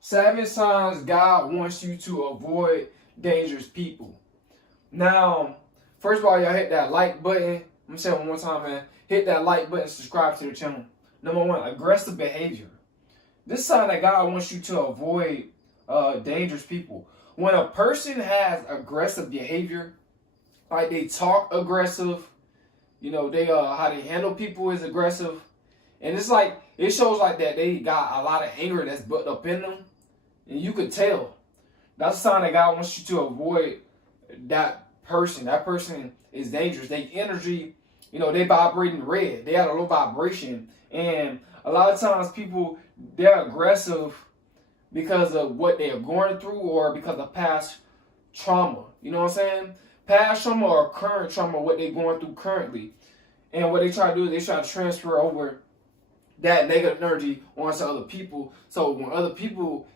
7 signs God wants you to avoid dangerous people. Now, first of all, y'all hit that like button. I'm gonna say it one more time, man. Hit that like button, subscribe to the channel. Number one, aggressive behavior. This sign that God wants you to avoid dangerous people. When a person has aggressive behavior, like they talk aggressive, they how they handle people is aggressive, and it's like it shows like that they got a lot of anger that's built up in them, and you could tell. That's a sign that God wants you to avoid that person. That person is dangerous. They energy, they vibrating red. They have a low vibration, and a lot of times people they're aggressive because of what they are going through or because of past trauma. You know what I'm saying? Past trauma or current trauma, what they're going through currently. And what they try to do is they try to transfer over that negative energy onto other people. So when other people,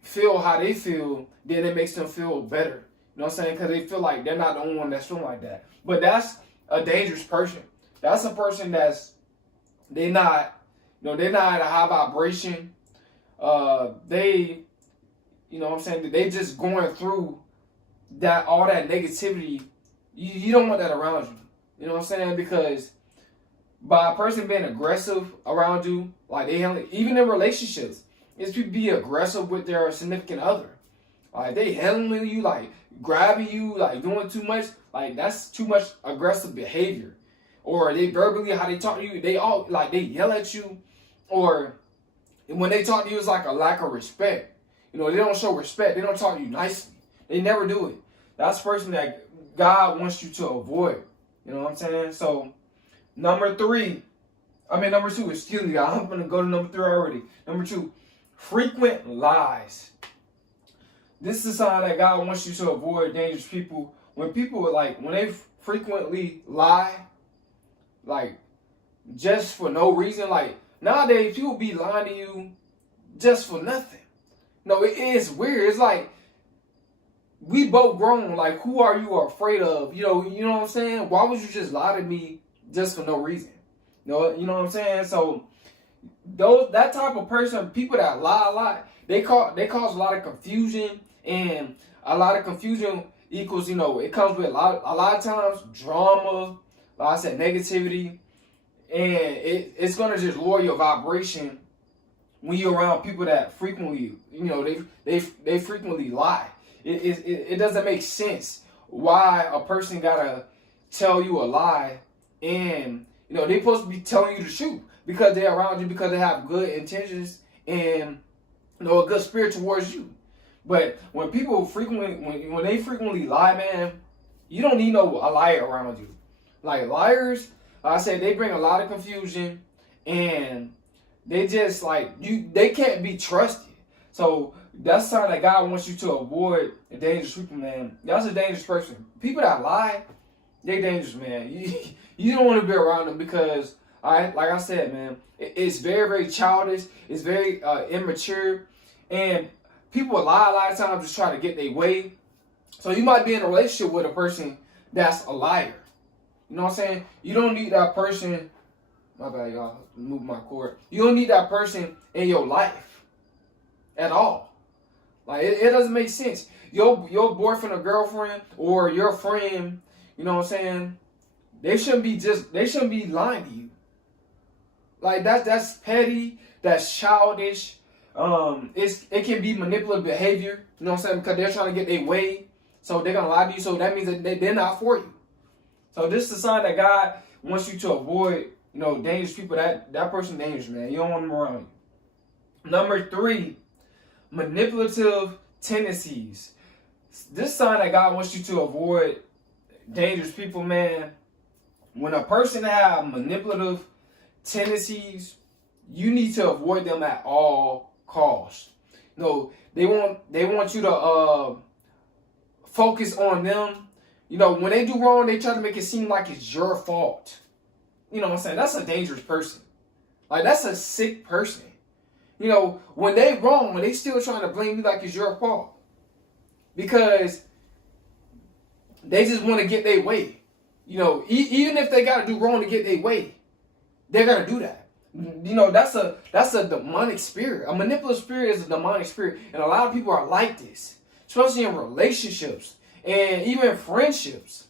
feel how they feel, then it makes them feel better. You know what I'm saying? Because they feel like they're not the only one that's feeling like that. But that's a dangerous person. That's a person they're not at a high vibration. They, what I'm saying, they just going through all that negativity. You don't want that around you. You know what I'm saying? Because by a person being aggressive around you, like they handle, even in relationships, it's people be aggressive with their significant other. Like they handling you, like grabbing you, like doing too much. Like that's too much aggressive behavior. Or they verbally, how they talk to you, they yell at you. Or when they talk to you, it's like a lack of respect. They don't show respect. They don't talk to you nicely. They never do it. That's the person that God wants you to avoid. You know what I'm saying? So, number two, excuse me, I'm going to go to number 3 already. Number 2, frequent lies. This is a sign that God wants you to avoid dangerous people. When people, when they frequently lie, just for no reason, nowadays people be lying to you just for nothing. No, it is weird. It's like, we both grown. Like, who are you afraid of? You know what I'm saying? Why would you just lie to me just for no reason? You know what I'm saying? So, that type of person, people that lie a lot, they cause a lot of confusion, and a lot of confusion equals, it comes with a lot of times drama, like I said, negativity, and it's gonna just lower your vibration when you're around people that frequently, they frequently lie. It doesn't make sense why a person gotta tell you a lie, and they supposed to be telling you the truth because they're around you, because they have good intentions and a good spirit towards you. But when people when they frequently lie, man, you don't need a liar around you. Like liars, like I said, they bring a lot of confusion, and they just they can't be trusted. So that's something that God wants you to avoid. A dangerous people, man. That's a dangerous person. People that lie, they dangerous, man. You don't want to be around them because, like I said, man, it's very, very childish. It's very immature, and people lie a lot of times just try to get their way. So you might be in a relationship with a person that's a liar. You know what I'm saying? You don't need that person. My bad, y'all. Move my cord. You don't need that person in your life at all. It doesn't make sense. Your boyfriend or girlfriend or your friend, you know what I'm saying? They shouldn't be lying to you. That's petty. That's childish. It can be manipulative behavior. You know what I'm saying? Because they're trying to get their way, so they're gonna lie to you. So that means that they're not for you. So this is a sign that God wants you to avoid. Dangerous people. That person dangerous, man. You don't want them around you. Number 3, manipulative tendencies. This sign that God wants you to avoid dangerous people, man. When a person has manipulative tendencies, you need to avoid them at all costs. They want you to focus on them. When they do wrong, they try to make it seem like it's your fault. You know what I'm saying? That's a dangerous person. That's a sick person. When they wrong, when they still trying to blame you like it's your fault. Because they just want to get their way. Even if they got to do wrong to get their way, they're going to do that. You know, that's a demonic spirit. A manipulative spirit is a demonic spirit, and a lot of people are like this, especially in relationships and even friendships.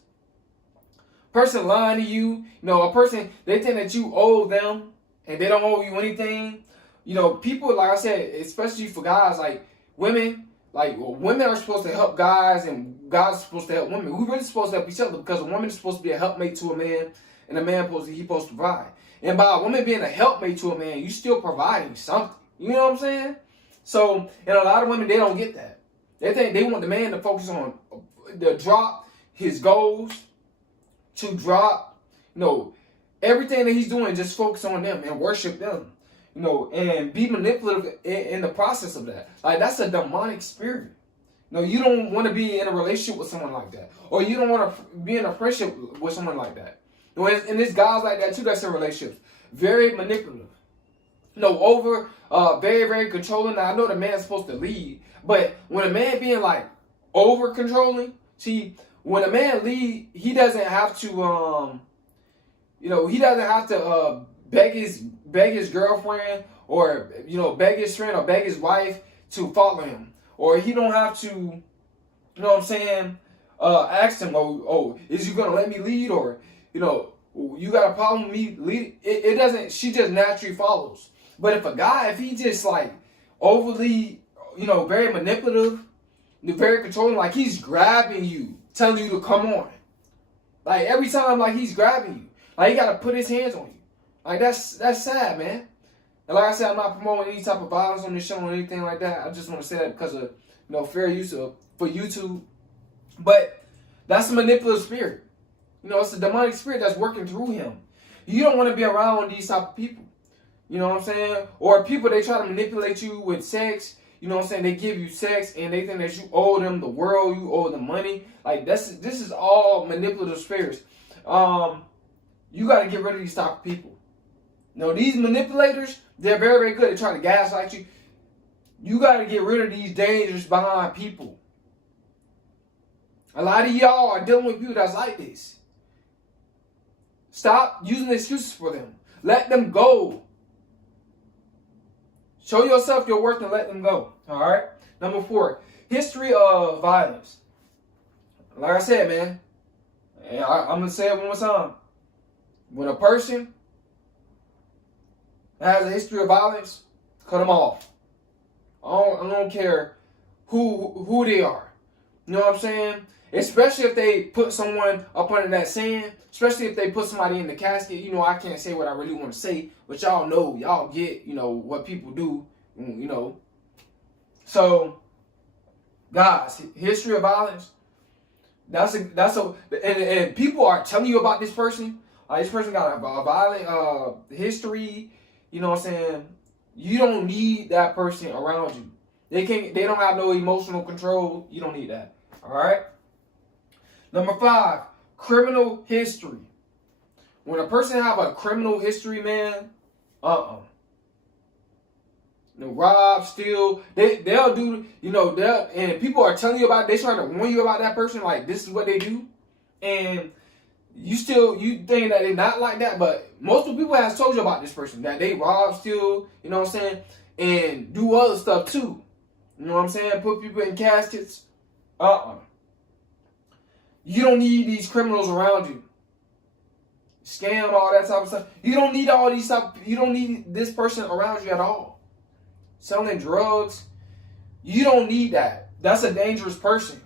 Person lying to you, you know, a person, they think that you owe them and they don't owe you anything. You know, people, like I said, especially for guys, like women are supposed to help guys and guys are supposed to help women. We're really supposed to help each other because a woman is supposed to be a helpmate to a man and a man he's supposed to provide. And by a woman being a helpmate to a man, you still providing something. You know what I'm saying? So, and a lot of women, they don't get that. They think they want the man to focus on, to drop his goals, to drop, you know, everything that he's doing, just focus on them and worship them, you know, and be manipulative in the process of that. Like, that's a demonic spirit. You know, you don't want to be in a relationship with someone like that, or you don't want to be in a friendship with someone like that. You know, and there's guys like that too that's in relationships, very manipulative. You know, very, very controlling. Now, I know the man's supposed to lead, but when a man being like over controlling, see, when a man lead, he doesn't have to, you know, he doesn't have to beg his girlfriend, or, you know, beg his friend or beg his wife to follow him, or he don't have to, you know what I'm saying, ask him, oh, is you gonna let me lead, or, you know, you got a problem with me leading? It doesn't. She just naturally follows. But if he just like overly, you know, very manipulative, very controlling, like he's grabbing you, telling you to come on. Like every time, like he's grabbing you. Like he gotta put his hands on you. Like that's sad, man. And like I said, I'm not promoting any type of violence on this show or anything like that. I just want to say that because of, you know, fair use for YouTube. But that's a manipulative spirit. You know, it's a demonic spirit that's working through him. You don't want to be around these type of people. You know what I'm saying? Or people, they try to manipulate you with sex. You know what I'm saying? They give you sex and they think that you owe them the world, you owe them money. Like this is all manipulative spirits. You got to get rid of these type of people. You know, these manipulators, they're very, very good at trying to gaslight you. You got to get rid of these dangerous behind people. A lot of y'all are dealing with people that's like this. Stop using excuses for them. Let them go. Show yourself your worth and let them go. All right. Number 4, history of violence. Like I said, man, and I'm going to say it one more time. When a person has a history of violence, cut them off. I don't care who they are. You know what I'm saying? Especially if they put someone up under that sand. Especially if they put somebody in the casket. You know, I can't say what I really want to say. But y'all know, y'all get, you know, what people do. You know. So, guys, history of violence. And people are telling you about this person. This person got a violent history. You know what I'm saying? You don't need that person around you. They don't have no emotional control. You don't need that. All right. Number 5, criminal history. When a person have a criminal history, man, you know, rob, steal, they'll do, you know, and people are telling you about, they trying to warn you about that person, like this is what they do, and you think that they're not like that, but most of the people has told you about this person, that they rob, steal, you know what I'm saying, and do other stuff too. You know what I'm saying? Put people in caskets. You don't need these criminals around you. Scam, all that type of stuff. You don't need all these stuff. You don't need this person around you at all. Selling drugs. You don't need that. That's a dangerous person.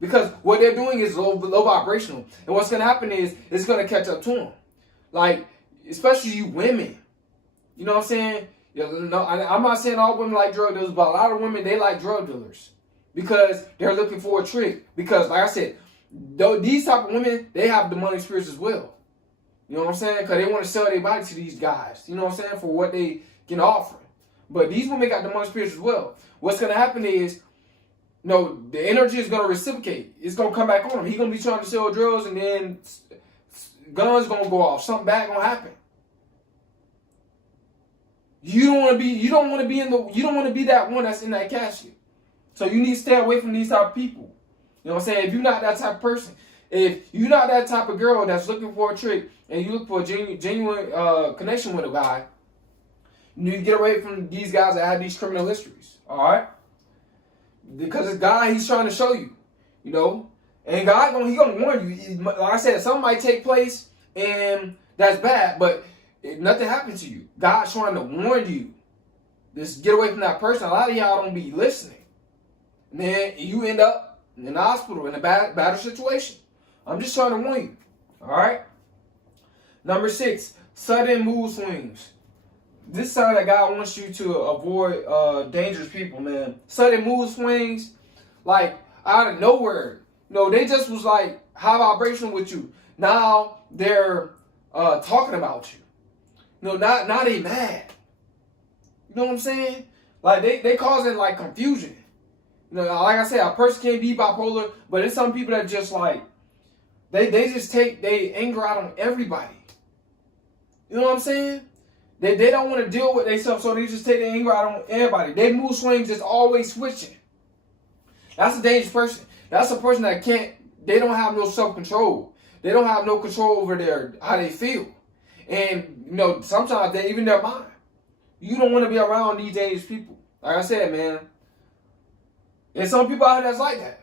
Because what they're doing is low vibrational. And what's going to happen is it's going to catch up to them. Like, especially you women. You know what I'm saying? No, I'm not saying all women like drug dealers, but a lot of women, they like drug dealers. Because they're looking for a trick. Because, like I said, these type of women, they have demonic spirits as well. You know what I'm saying? Because they want to sell their body to these guys. You know what I'm saying? For what they can offer. But these women got demonic spirits as well. What's going to happen is, no, the energy is going to reciprocate. It's going to come back on him. He's going to be trying to sell drugs, and then guns going to go off. Something bad going to happen. You don't want to be that one that's in that casket. So you need to stay away from these type of people. You know what I'm saying? If you're not that type of person, if you're not that type of girl that's looking for a trick, and you look for a genuine connection with a guy, You need to get away from these guys that have these criminal histories. All right, because this guy, he's trying to show you, you know, and God, he gonna warn you. Like I said, something might take place, and that's bad, but nothing happened to you. God's trying to warn you. Just get away from that person. A lot of y'all don't be listening. And then you end up in the hospital in a bad situation. I'm just trying to warn you. All right? Number 6, sudden mood swings. This sign that God wants you to avoid dangerous people, man. Sudden mood swings, like out of nowhere. You know, they just was like high vibration with you. Now they're talking about you. You know, now they mad. You know what I'm saying? Like they causing like confusion. You know, like I said, a person can't be bipolar, but it's some people that just like they just take their anger out on everybody. You know what I'm saying? They don't want to deal with themselves, so they just take their anger out on everybody. They mood swings just always switching. That's a dangerous person. That's a person that they don't have no self-control. They don't have no control over how they feel. And, you know, sometimes even their mind. You don't want to be around these dangerous people. Like I said, man. And some people out here that's like that.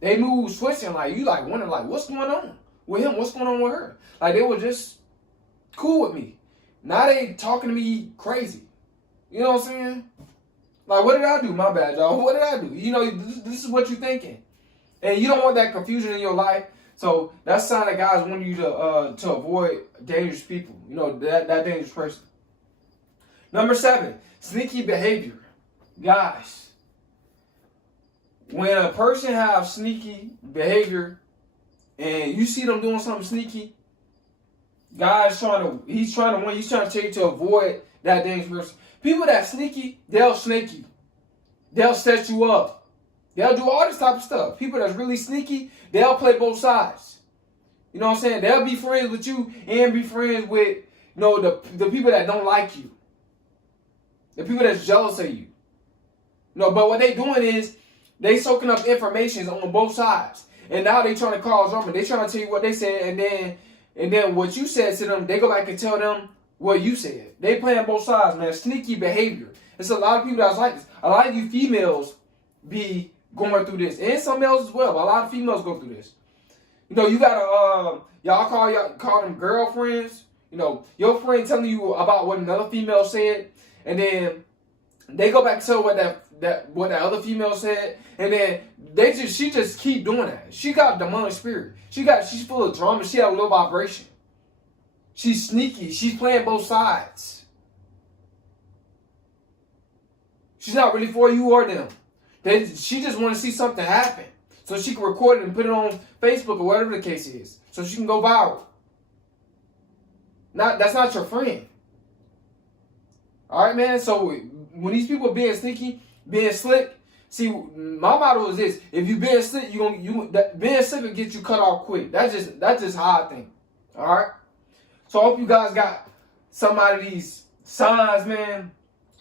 They move switching, like you like wondering like what's going on with him, what's going on with her. Like they were just cool with me. Now they talking to me crazy. You know what I'm saying? Like what did I do? My bad, y'all. What did I do? You know, this is what you're thinking. And you don't want that confusion in your life. So that's a sign that God's wanting you to avoid dangerous people. You know, that dangerous person. Number 7, sneaky behavior. Guys, when a person has sneaky behavior and you see them doing something sneaky, God's he's trying to tell you to avoid that dangerous person. People that sneaky, they'll snake you. They'll set you up. They'll do all this type of stuff. People that's really sneaky, they'll play both sides. You know what I'm saying? They'll be friends with you and be friends with, you know, the people that don't like you. The people that's jealous of you. You know, but what they doing is they soaking up information on both sides. And now they trying to cause drama. They trying to tell you what they said, and then what you said to them, they go back and tell them what you said. They playing both sides, man. Sneaky behavior. There's a lot of people that's like this. A lot of you females be going through this. And some males as well, but a lot of females go through this. You know, you gotta y'all call them girlfriends. You know, your friend telling you about what another female said, and then they go back and tell what that other female said, and then she just keep doing that. She got a demonic spirit. She's full of drama. She has a low vibration. She's sneaky. She's playing both sides. She's not really for you or them. She just want to see something happen so she can record it and put it on Facebook or whatever the case is, so she can go viral. That's not your friend. All right, man. So when these people being sneaky, being slick, see, my motto is this: if you being slick, being slick will get you cut off quick. That's just how I think. All right. So I hope you guys got some out of these signs, man,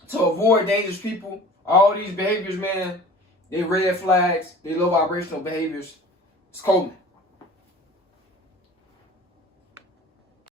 to avoid dangerous people. All these behaviors, man, they red flags, they low vibrational behaviors. It's Coleman.